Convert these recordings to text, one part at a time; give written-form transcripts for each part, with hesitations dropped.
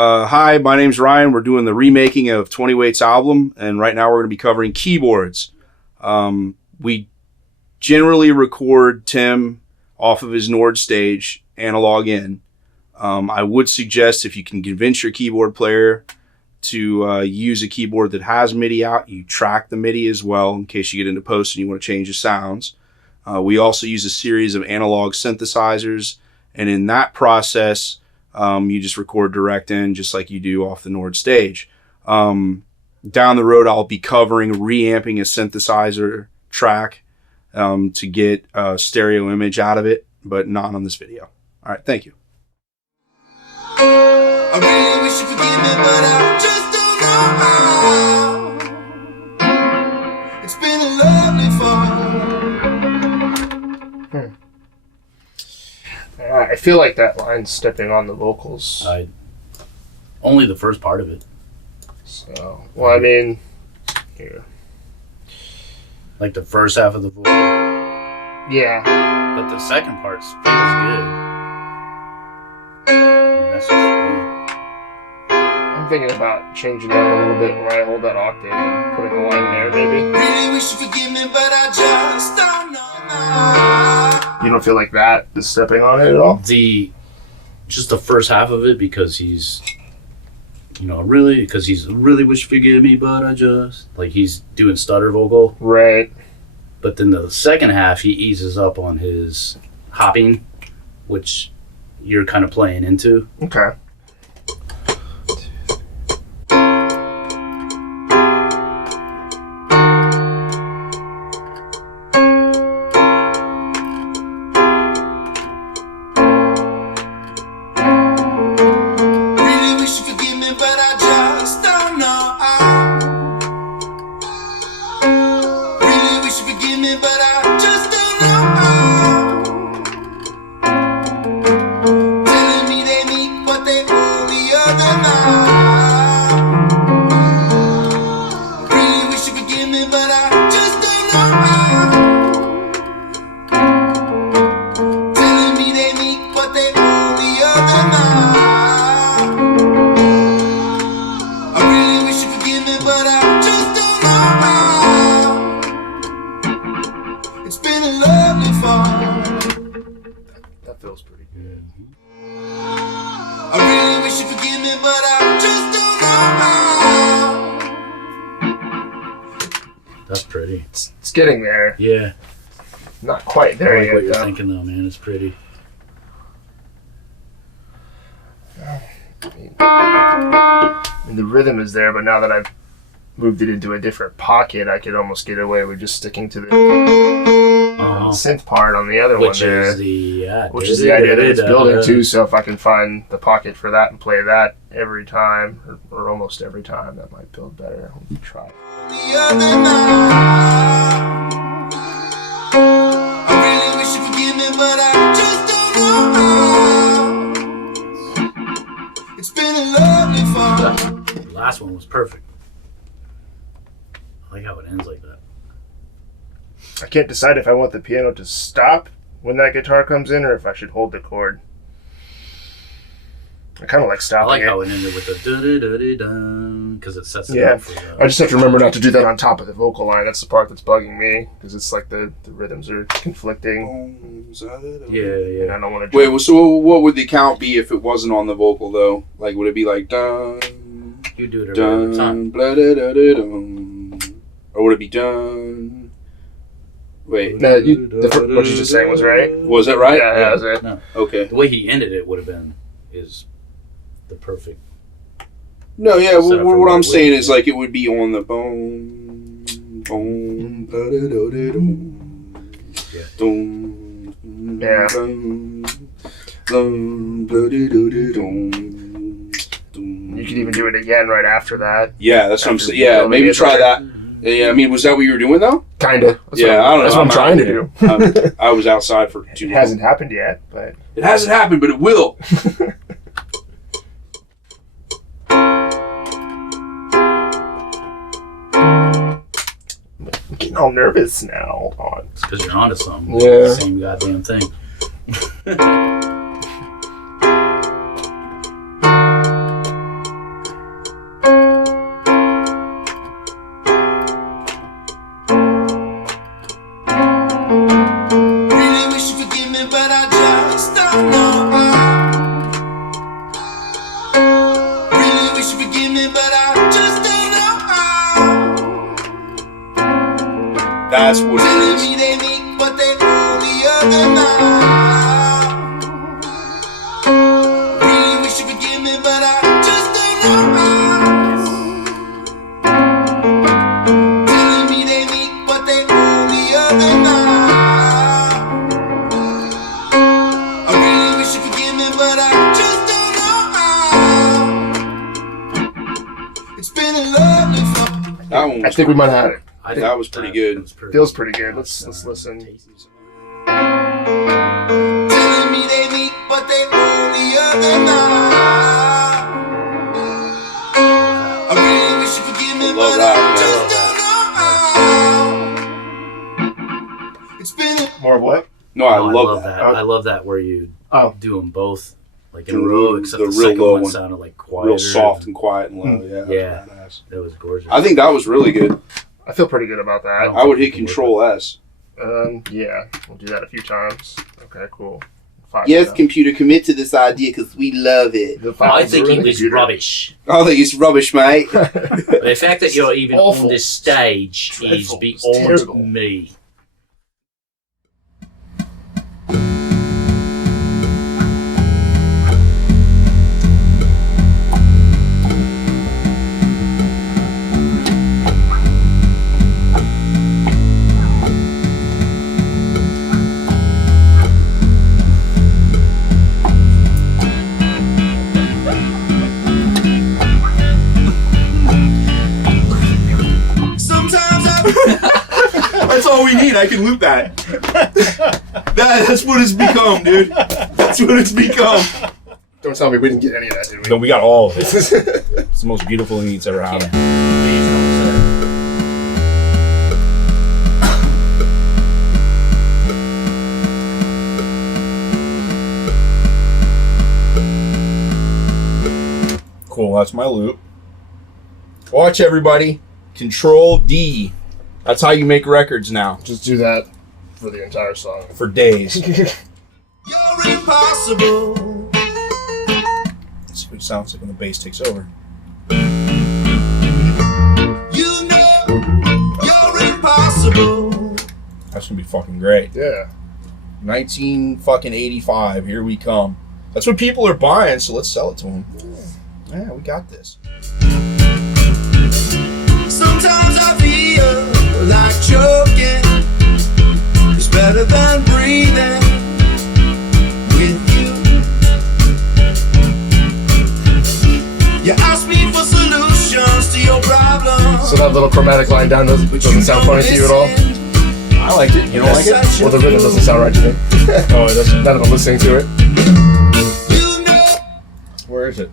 Hi, my name's Ryan. We're doing the remaking of 20 Wait's album, and right now we're going to be covering keyboards. We generally record Tim off of his Nord stage, analog in. I would suggest if you can convince your keyboard player to use a keyboard that has MIDI out, you track the MIDI as well in case you get into post and you want to change the sounds. We also use a series of analog synthesizers, and in that process, you just record direct in just like you do off the Nord stage. Down the road, I'll be covering reamping a synthesizer track to get a stereo image out of it, but not on this video. All right, thank you. I really wish you forgive me, but I just don't know how. It's been a lovely fall. I feel like that line's stepping on the vocals. Only the first part of it. So, well, I mean, here. Like the first half of the vocal. Yeah. But the second part feels good. I mean, that's just me. I'm thinking about changing that a little bit when I hold that octave and putting a line there, maybe. Really wish you forgive me, but I just don't know now. You don't feel like that is stepping on it at all? Just the first half of it, because he's really wish you forgive me, but I just, like, he's doing stutter vocal. Right. But then the second half, he eases up on his hopping, which you're kind of playing into. Okay. That feels pretty good. I really wish you forgive me, but I just don't know how. That's pretty. It's getting there. Yeah. Not quite there I like yet. what you're thinking, though, man. It's pretty. I mean, the rhythm is there, but now that I've moved it into a different pocket, I could almost get away with just sticking to the synth part on the other one there. Which is the idea that it's building to, so if I can find the pocket for that and play that every time, or almost every time, that might build better. Let me try it. The other night, I really wish you forgive me, but I just don't know how. It's been a lovely fall. The last one was perfect. I like how it ends like that. I can't decide if I want the piano to stop when that guitar comes in or if I should hold the chord. I kind of like stopping I like it. how it ended with the da-da-da-da-dum, because it sets it Yeah, up for I just have to remember not to do that on top of the vocal line. That's the part that's bugging me, because it's like the rhythms are conflicting. Yeah. And I don't want to. Wait, so what would the count be if it wasn't on the vocal, though? Like, would it be like, dun, You do it every other time. blah, da, da, da, dun, or would it be dun? Wait. No, what you just saying was right. Was that right? Yeah, that was it. No. Okay. The way he ended it would have been is the perfect. No, yeah, Set up for what I'm what saying it is, would like, it would be on the boom, boom, da, da, da, da, dum, Yeah. dum, Yeah. dum, dum, da, da, da, da, dum, dum. You could even do it again right after that. Yeah, that's what I'm After saying. Yeah, building maybe it try later. that. Yeah, I mean, was that what you were doing, though? Kinda. That's Yeah, I don't know. That's what I'm out trying to here. do. I was outside for too It long. hasn't happened yet, but It hasn't happened, but it will. I'm getting all nervous now. It's because you're onto something. Yeah. It's the same goddamn thing. that's what it Telling is. me they meet, but they only other now. Really wish you forgive me, but I just don't know how. Telling me they meet, but they only other now. I really wish you forgive me, but I just don't know how. It's been a lovely fun. That one I was, think we might have it. that was pretty good. That was Feels pretty good. Let's listen. Telling me they meet, but they only other now. I really wish you forgive me, Love but that, I yeah. just don't know how. It's been a More of what? No, I love that. I love that where you Oh. do them both like in The a row, real- except the the real second low one one. sounded like quieter. Real soft and quiet and low. Yeah. Yeah. That was badass. That was gorgeous. I think that was really good. I feel pretty good about that. I would hit Control S. Yeah, we'll do that a few times. Okay, cool. 5 Yes, now. computer, commit to this idea because we love it. The 5 I is think really it was computer. rubbish. I think it's rubbish, mate. The fact that you're even Awful. on this stage Dreadful. is It's terrible. beyond me. sometimes I That's all we need. I can loop that. That's what it's become, dude. That's what it's become. Don't tell me we didn't get any of that, did we? No, we got all of it. It's the most beautiful thing it's ever happened. Cool, that's my loop. Watch, everybody. Control D. That's how you make records now. Just do that for the entire song. For days. you're impossible. Let's see what it sounds like when the bass takes over. You know you're impossible. That's gonna be fucking great. Yeah. 1985. Here we come. That's what people are buying, so let's sell it to them. Yeah, we got this. Sometimes I feel like choking. It's better than breathing with you. You ask me for solutions to your problems. So that little chromatic line down doesn't sound funny to you at all? I liked it. You don't like it? Well, the rhythm doesn't sound right to me. Oh, it doesn't. Now that I'm listening to it. You know Where is it?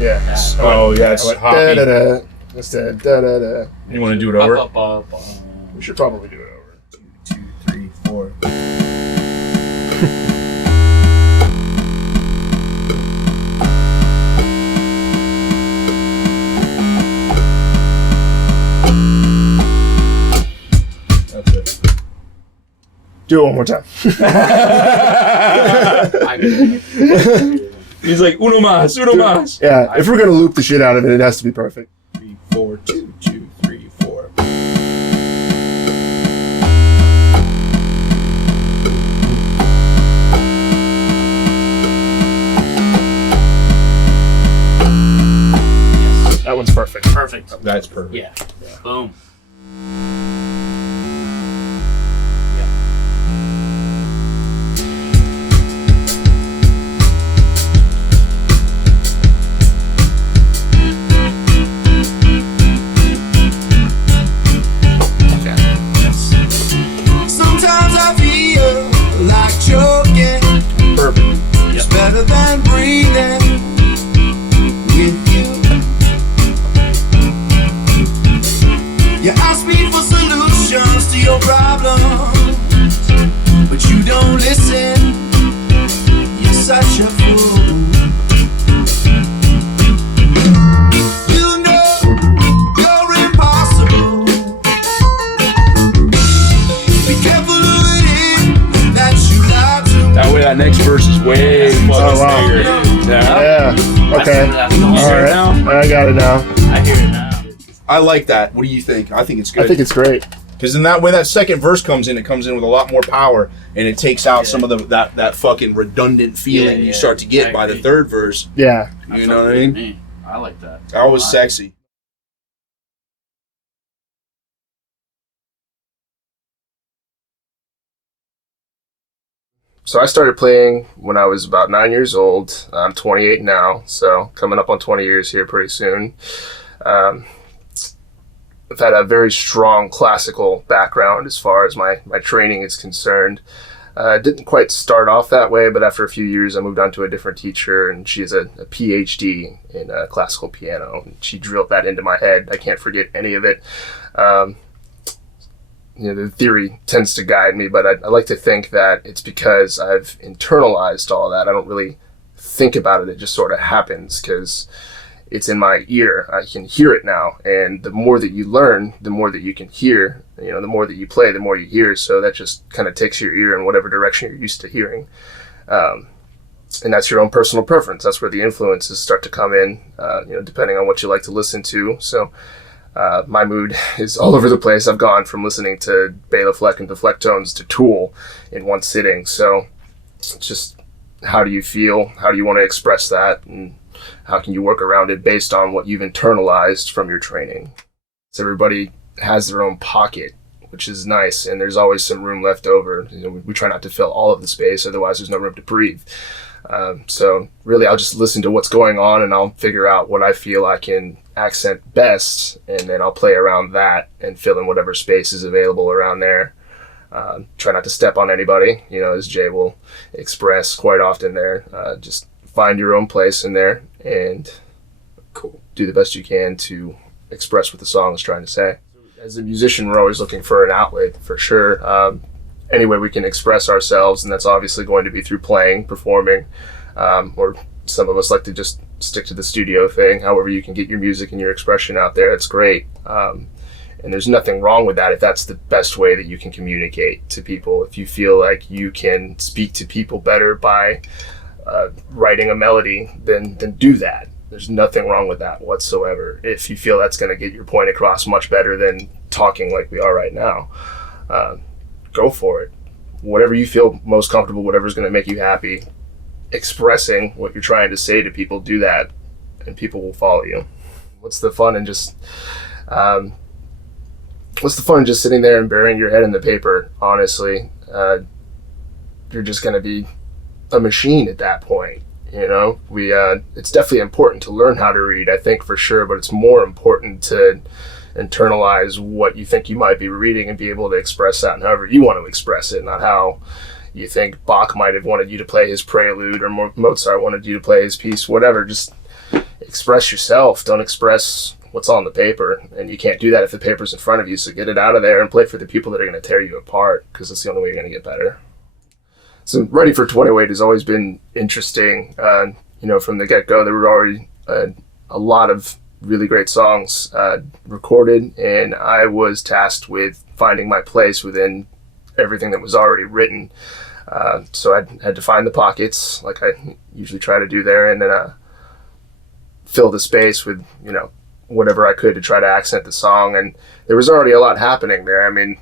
Yeah. Oh, yeah, it's I went hoppy. da-da-da. Instead, da-da-da. You want to do it over? We should probably do it over. 2, 3, 4. That's it. Do it one more time. He's like, uno más, uno más. Yeah, if we're gonna loop the shit out of it, it has to be perfect. 3, 4, 2, 2, 3, 4. That one's perfect. Perfect. That's perfect. Yeah. Boom. sometimes I feel like choking. Perfect. It's better than breathing with you. You ask me for solutions to your problems, but you don't listen. You're such a fool. You know you're impossible. Be careful who it is that you lie to. That way, that next verse is way fucking Oh, wow. bigger. Yeah. Yeah. Okay. All right. I got it now. I hear it now. I like that. What do you think? I think it's good. I think it's great. Because then when that second verse comes in, it comes in with a lot more power, and it takes out some of that fucking redundant feeling you start to get by the third verse. Yeah. You know what I mean? I like that. That was sexy. So I started playing when I was about 9 years old. I'm 28 now, so coming up on 20 years here pretty soon. I've had a very strong classical background as far as my training is concerned. Didn't quite start off that way, but after a few years I moved on to a different teacher, and she has a PhD in classical piano. And she drilled that into my head. I can't forget any of it. The theory tends to guide me, but I like to think that it's because I've internalized all that. I don't really think about it. It just sort of happens because it's in my ear. I can hear it now. And the more that you learn, the more that you can hear. The more that you play, the more you hear. So that just kind of takes your ear in whatever direction you're used to hearing. And that's your own personal preference. That's where the influences start to come in, depending on what you like to listen to. So my mood is all over the place. I've gone from listening to Bela Fleck and Deflectones to Tool in one sitting. So it's just, how do you feel? How do you want to express that? And how can you work around it based on what you've internalized from your training? So everybody has their own pocket, which is nice, and there's always some room left over. We try not to fill all of the space, otherwise there's no room to breathe. So really, I'll just listen to what's going on, and I'll figure out what I feel I can accent best, and then I'll play around that and fill in whatever space is available around there. Try not to step on anybody, as Jay will express quite often there. Just find your own place in there and do the best you can to express what the song is trying to say. As a musician, we're always looking for an outlet, for sure. Any way we can express ourselves, and that's obviously going to be through playing, performing, or some of us like to just stick to the studio thing. However you can get your music and your expression out there, it's great. And there's nothing wrong with that if that's the best way that you can communicate to people. If you feel like you can speak to people better by writing a melody, then do that. There's nothing wrong with that whatsoever. If you feel that's going to get your point across much better than talking like we are right now, go for it. Whatever you feel most comfortable, whatever's going to make you happy, expressing what you're trying to say to people, do that, and people will follow you. What's the fun in just sitting there and burying your head in the paper? Honestly, you're just going to be a machine at that point. It's definitely important to learn how to read, I think, for sure, but it's more important to internalize what you think you might be reading and be able to express that and however you want to express it, not how you think Bach might have wanted you to play his prelude or Mozart wanted you to play his piece, whatever. Just express yourself. Don't express what's on the paper, and you can't do that if the paper's in front of you, so get it out of there and play for the people that are going to tear you apart, because that's the only way you're going to get better. So Ready for 20 has always been interesting. From the get-go, there were already a lot of really great songs recorded, and I was tasked with finding my place within everything that was already written. So I had to find the pockets, like I usually try to do there, and then fill the space with, whatever I could to try to accent the song. And there was already a lot happening there. I mean,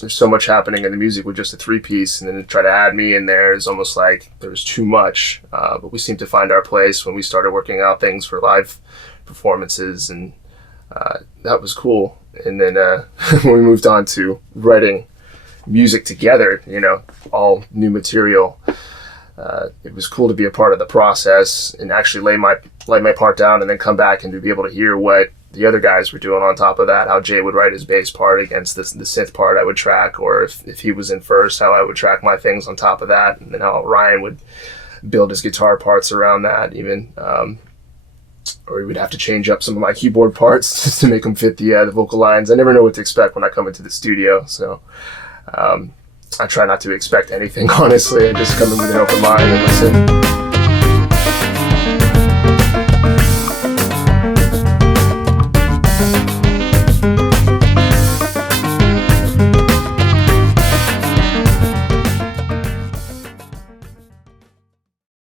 there's so much happening in the music with just a 3-piece, and then to try to add me in there is almost like there was too much. But we seemed to find our place when we started working out things for live performances, and that was cool. And then when we moved on to writing music together, all new material, it was cool to be a part of the process and actually lay my part down and then come back and to be able to hear what the other guys were doing on top of that, how Jay would write his bass part against the synth part I would track, or if he was in first, how I would track my things on top of that, and then how Ryan would build his guitar parts around that even. Or he would have to change up some of my keyboard parts just to make them fit the vocal lines. I never know what to expect when I come into the studio, so I try not to expect anything, honestly. I just come in with an open mind and listen.